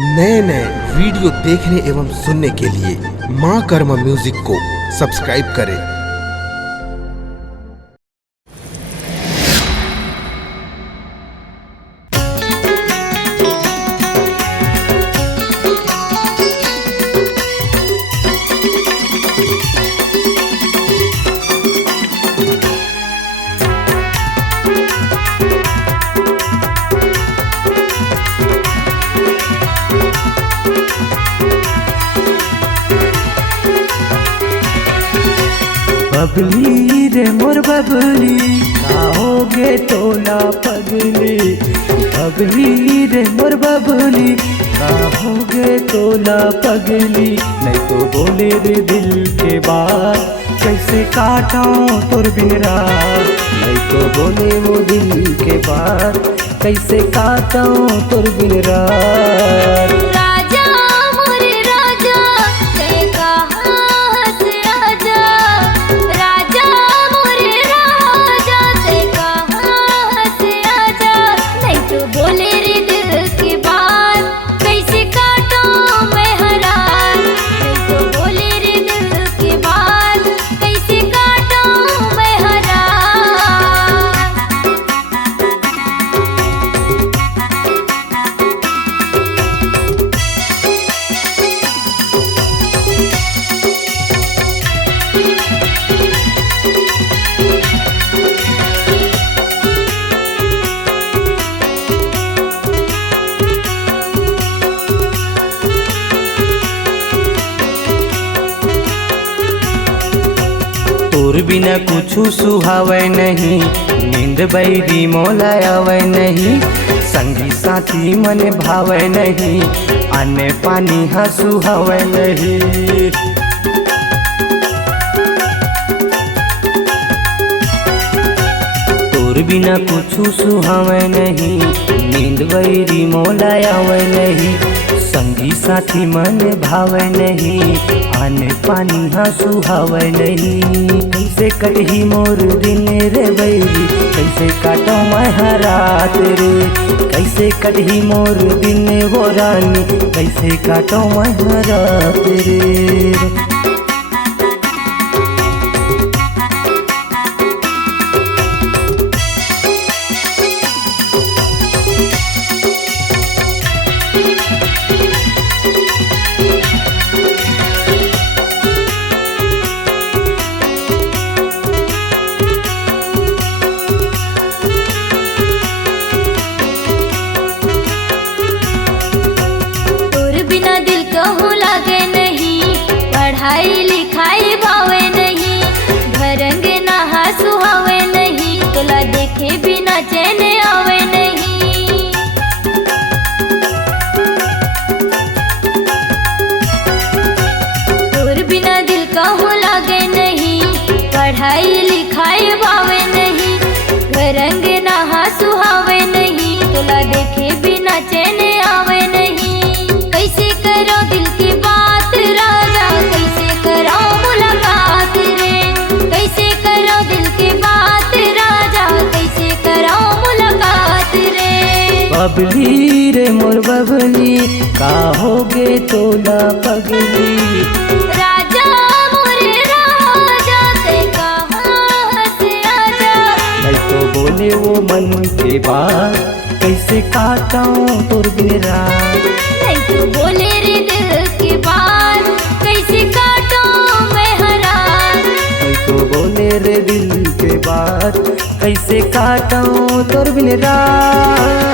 नए नए वीडियो देखने एवं सुनने के लिए माँ कर्मा म्यूजिक को सब्सक्राइब करें। बबली रे मोर बबली खाओगे तो ना पगली। बबली रे मोर बबली खाओगे तो ना पगली। नहीं तो बोले रे दिल के बात कैसे काटूं तोर बिन रात। नहीं तो बोले वो दिल के बात कैसे काटूं तोर बिन रात। तोर बिना कुछु सुहावे नहीं, नींद बैरी मोला आवे नहीं। संगी साथी मन भावे नहीं, आने पानी हाँ सुहावे नहीं। तोर बिना कुछु सुहावे नहीं, नींद बैरी मोला आवे नहीं। संगी साथी मन भावे नहीं, आने पानी हाँ सुहावे नहीं। कैसे कटही मोर दिन रे बैरी, कैसे काटो मैं रात रे। कैसे कटही मोर दिन वो रानी, कैसे काटो मैं रात रे। पढ़ाई लिखाई भावे नहीं, घरंग नहा सुहावे नहीं। तोला देखे बिना चैन आवे नहीं। तोर बिना दिल कहूँ लागे नहीं, पढ़ाई लिखाई भावे नहीं। घरंग नहा सुहावे नहीं, तोला देखे बिना चैन आवे नहीं। कैसे करो दिल की बात राजा, कैसे करो मुलाकात रे। कैसे करो दिल की बात राजा, कैसे करो मुलाकात रे। बबली रे मोर बबली काहोगे तो ना पगली। राजा मोरे राजा ते कहाँ से आजा। नहीं तो बोले वो मन के बात कैसे काटूं तोर बिन रात। नहीं तो बोले रे दिल की बात कैसे काटूं मैं रात। नहीं तो बोले रे दिल के बात कैसे काटूं तोर बिन रात।